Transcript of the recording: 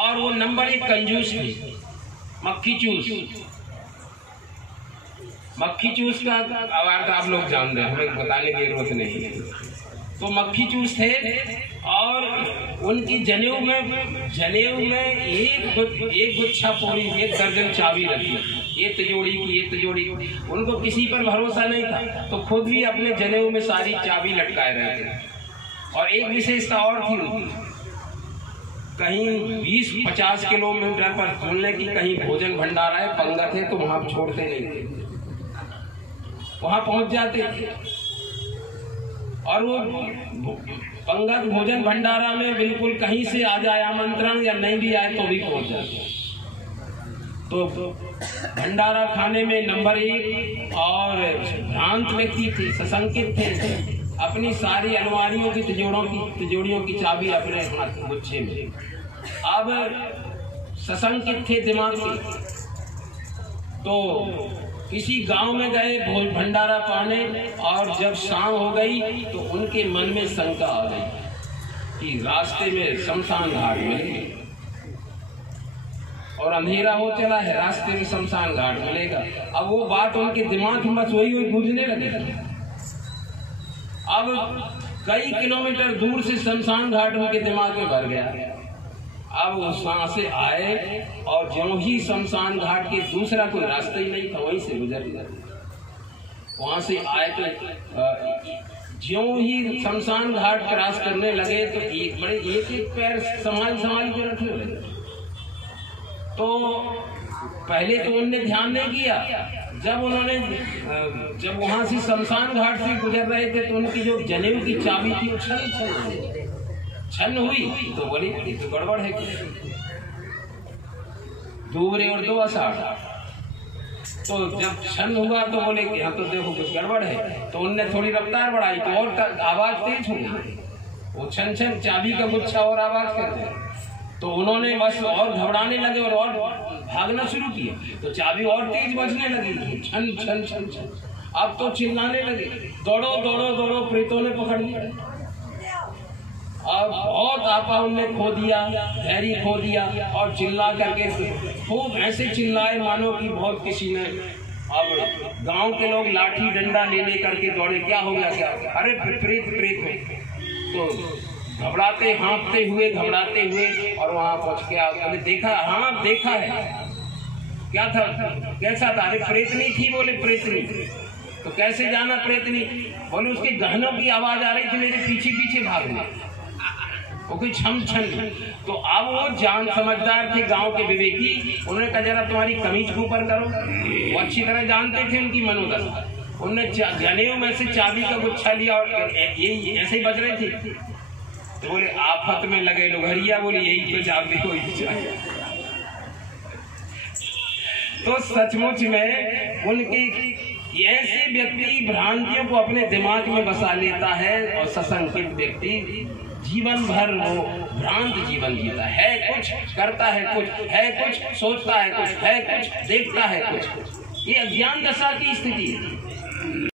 और वो नंबर 1 कंजूस थी। मक्खी चूस का आवाज आप लोग जानते हैं, हमें बताने की जरूरत नहीं है। तो मक्खी चूस थे और उनकी जनेऊ में एक गुच्छा पूरी 1 दर्जन चाबी रखी, ये तिजोड़ी की। उनको किसी पर भरोसा नहीं था, तो खुद भी अपने जनेऊ में सारी चाबी लटकाए रहे थे। और एक विशेषता और थी उनकी, कहीं 20-50 किलोमीटर पर सुनने की कहीं भोजन भंडारा है, पंगत है, तो वहां छोड़ते नहीं थे, वहां पहुंच जाते थे। और वो पंगत भोजन भंडारा में बिल्कुल कहीं से आ जाए आमंत्रण या नहीं भी आए तो भी पहुंच जाते। तो भंडारा खाने में नंबर 1 और भ्रांत व्यक्ति थे, सशंकित थे, अपनी सारी अलमारियों की तिजोड़ियों की चाबी अपने हाथ गुच्छे में। अब सशंकित थे दिमाग से, तो किसी गांव में गए भंडारा पाने, और जब शाम हो गई तो उनके मन में शंका आ गई कि रास्ते में शमशान घाट मिलेगा, और अंधेरा हो चला है, रास्ते में शमशान घाट मिलेगा। अब वो बात उनके दिमाग में बस वही गूंजने लगी। अब कई किलोमीटर दूर से शमशान घाट उनके दिमाग में भर गया। अब वहां से आए और ज्यों ही शमशान घाट के दूसरा कोई रास्ता ही नहीं था, वहीं से गुजर गए। वहां से आए तो ज्यों ही शमशान घाट क्रॉस करने लगे तो एक पैर संभाल के रखने लगे। तो पहले तो उन्होंने ध्यान नहीं किया। जब वहां से शमशान घाट से गुजर रहे थे तो उनकी जो जनेऊ की चाबी थी वो छन हुई। तो बोले ये तो गड़बड़ है, दूबरे और 2 आषाढ़। तो जब छन हुआ तो बोले कि हाँ तो देखो कुछ गड़बड़ है। तो उनने थोड़ी रफ्तार बढ़ाई तो और आवाज तेज हो गई, वो छन चाबी का गुच्छा और आवाज कर दिया। तो उन्होंने बस और घबराने लगे और भागना शुरू किया। तो चाबी और तेज बजने लगी, छन। अब तो चिल्लाने लगे, दौड़ो, प्रेतों ने पकड़ लिया। अब बहुत आपा उनने खो दिया, धैर्य खो दिया, और चिल्ला करके खूब ऐसे चिल्लाए मानो कि बहुत किसी ने। अब गांव के लोग लाठी डंडा ले करके दौड़े, क्या हो गया, अरे प्रेत। तो घबराते हुए और वहां पहुंच के देखा, हाँ देखा है। क्या था, कैसा था? अरे प्रेतनी थी। बोले प्रेतनी, तो कैसे जाना प्रेतनी? बोले उसके गहनों की आवाज आ रही थी, मेरे पीछे भागने, वो कोई छम। तो अब वो जान समझदार थे, गांव के विवेकी, उन्होंने कहा जरा तुम्हारी कमीज के ऊपर करो। वो अच्छी तरह जानते थे उनकी मनोदशा। उन्होंने जनेऊ में से चाबी का गुच्छा लिया और यही ऐसे ही बज रही थी। तो बोले आफत में लगे लोहरिया, बोले यही तो चाबी को चाहिए। तो सचमुच में उनके ऐसे व्यक्ति भ्रांतियों को अपने दिमाग में बसा लेता है, और सशंकित व्यक्ति जीवन भर वो भ्रांत जीवन जीता है। कुछ करता है, कुछ सोचता है, कुछ देखता है, कुछ। ये अज्ञान दशा की स्थिति है।